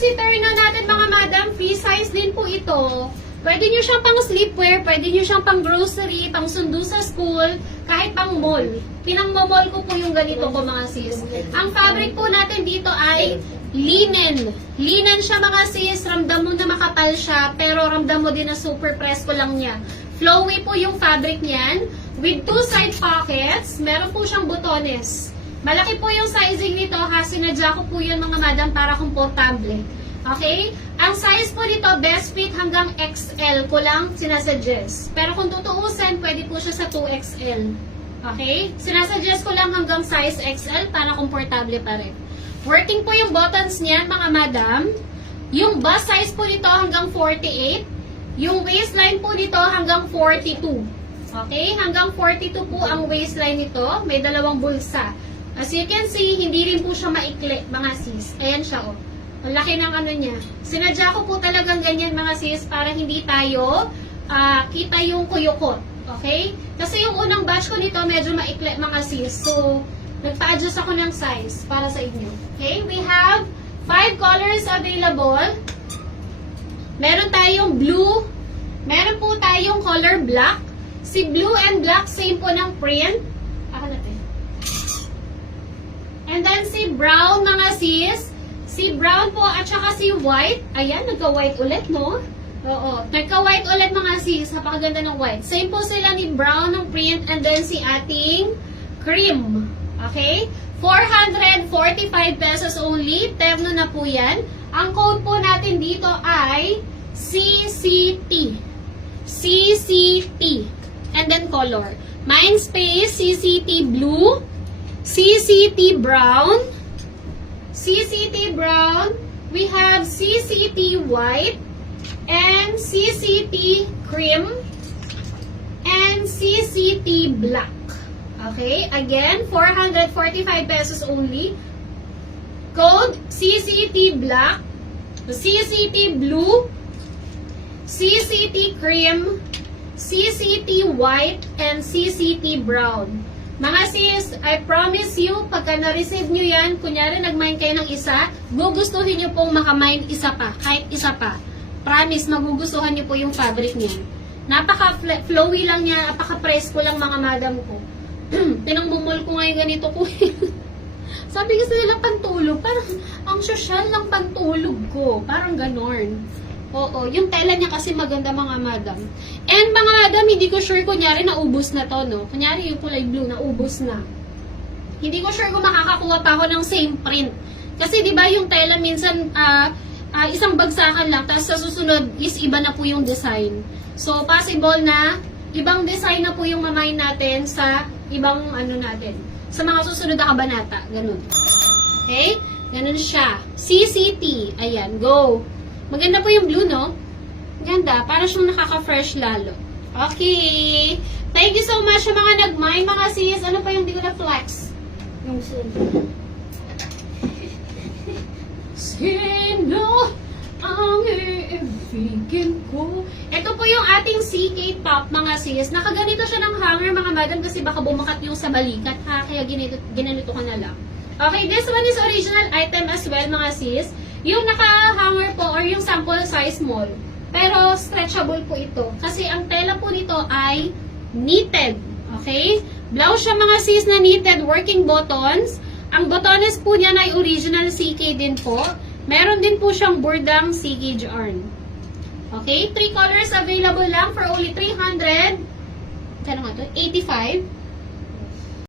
si Terno natin mga madam, free size din po ito. Pwede nyo siyang pang sleepwear, pwede nyo siyang pang grocery, pang sundo sa school, kahit pang mall. Pinang-mall ko po yung ganito ko mga sis. Ang fabric po natin dito ay linen. Linen siya mga sis, ramdam mo na makapal siya, pero ramdam mo din na super presko lang niya. Flowy po yung fabric niyan, with 2 side pockets, meron po siyang butones. Malaki po yung sizing nito, ha, sinadya ko po yun mga madam para komportable. Okay? Ang size po nito, best fit hanggang XL ko lang sinasuggest. Pero kung tutuusin, pwede po siya sa 2XL. Okay? Sinasuggest ko lang hanggang size XL para komportable pa rin. Working po yung buttons niyan, mga madam. Yung bust size po nito hanggang 48. Yung waistline po nito hanggang 42. Okay? Hanggang 42 po ang waistline nito. May dalawang bulsa. As you can see, hindi rin po siya maikli, mga sis. Ayan siya, oh. Ang laki ng ano niya. Sinadya ko po talagang ganyan mga sis para hindi tayo kita yung kuyukot. Okay? Kasi yung unang batch ko nito medyo maikli mga sis. So, nagpa-adjust ako ng size para sa inyo. Okay? We have 5 colors available. Meron tayong blue. Meron po tayong color black. Si blue and black, same po ng print. Ako natin. And then si brown mga sis. Si brown po at saka si white. Ayan, nagka-white ulit, no? Oo. Nagka-white ulit mga sis. Napakaganda ng white. Same po sila ni brown ng print and then si ating cream. Okay? 445 pesos only. Terno na po yan. Ang code po natin dito ay CCT. CCT. And then color. Mindspace, CCT blue, CCT brown, CCT brown, we have CCT white, and CCT cream, and CCT black. Okay, again, 445 pesos only. Code CCT black, CCT blue, CCT cream, CCT white, and CCT brown. Mga sis, I promise you, pagka na-receive nyo yan, kunyari nag-mine kayo ng isa, gugustuhin nyo pong makamine isa pa, kahit isa pa. Promise, magugustuhan nyo po yung fabric niyan. Napaka-flowy lang niya, napaka-presko lang mga madam ko. Pinangbumol ko ngayon ganito ko. Sabi kasi nila pantulog, parang ang social lang pantulog ko, parang ganorn. Oo, yung tela niya kasi maganda mga madam. And mga madam, hindi ko sure kunyari naubos na to, no? Kunyari yung kulay blue, naubos na. Hindi ko sure kung makakakuha pa ako ng same print. Kasi di ba yung tela minsan isang bagsakan lang, tapos sa susunod is iba na po yung design. So possible na ibang design na po yung mamay natin sa ibang ano natin. Sa mga susunod na kabanata, ganun. Okay? Ganun siya. CCT. Ayan, go. Maganda po yung blue, no? Ganda. Para siyang nakaka-fresh lalo. Okay. Thank you so much sa mga nag-mine, mga sis. Ano pa yung di ko na-flex? Yung sino ang iibigin ko? Ito po yung ating CK top, mga sis. Nakaganito siya ng hanger, mga madam, kasi baka bumakat yung sa balikat, ha? Kaya ginanito ko na lang. Okay, this one is original item as well, mga sis. Yung naka-hanger po or yung sample size small. Pero stretchable po ito. Kasi ang tela po nito ay knitted. Okay? Blouse siya mga sis na knitted working buttons. Ang buttons po niya ay original CK din po. Meron din po siyang bordang CK yarn. Okay? 3 colors available lang for only 300. Kano nga to? 85.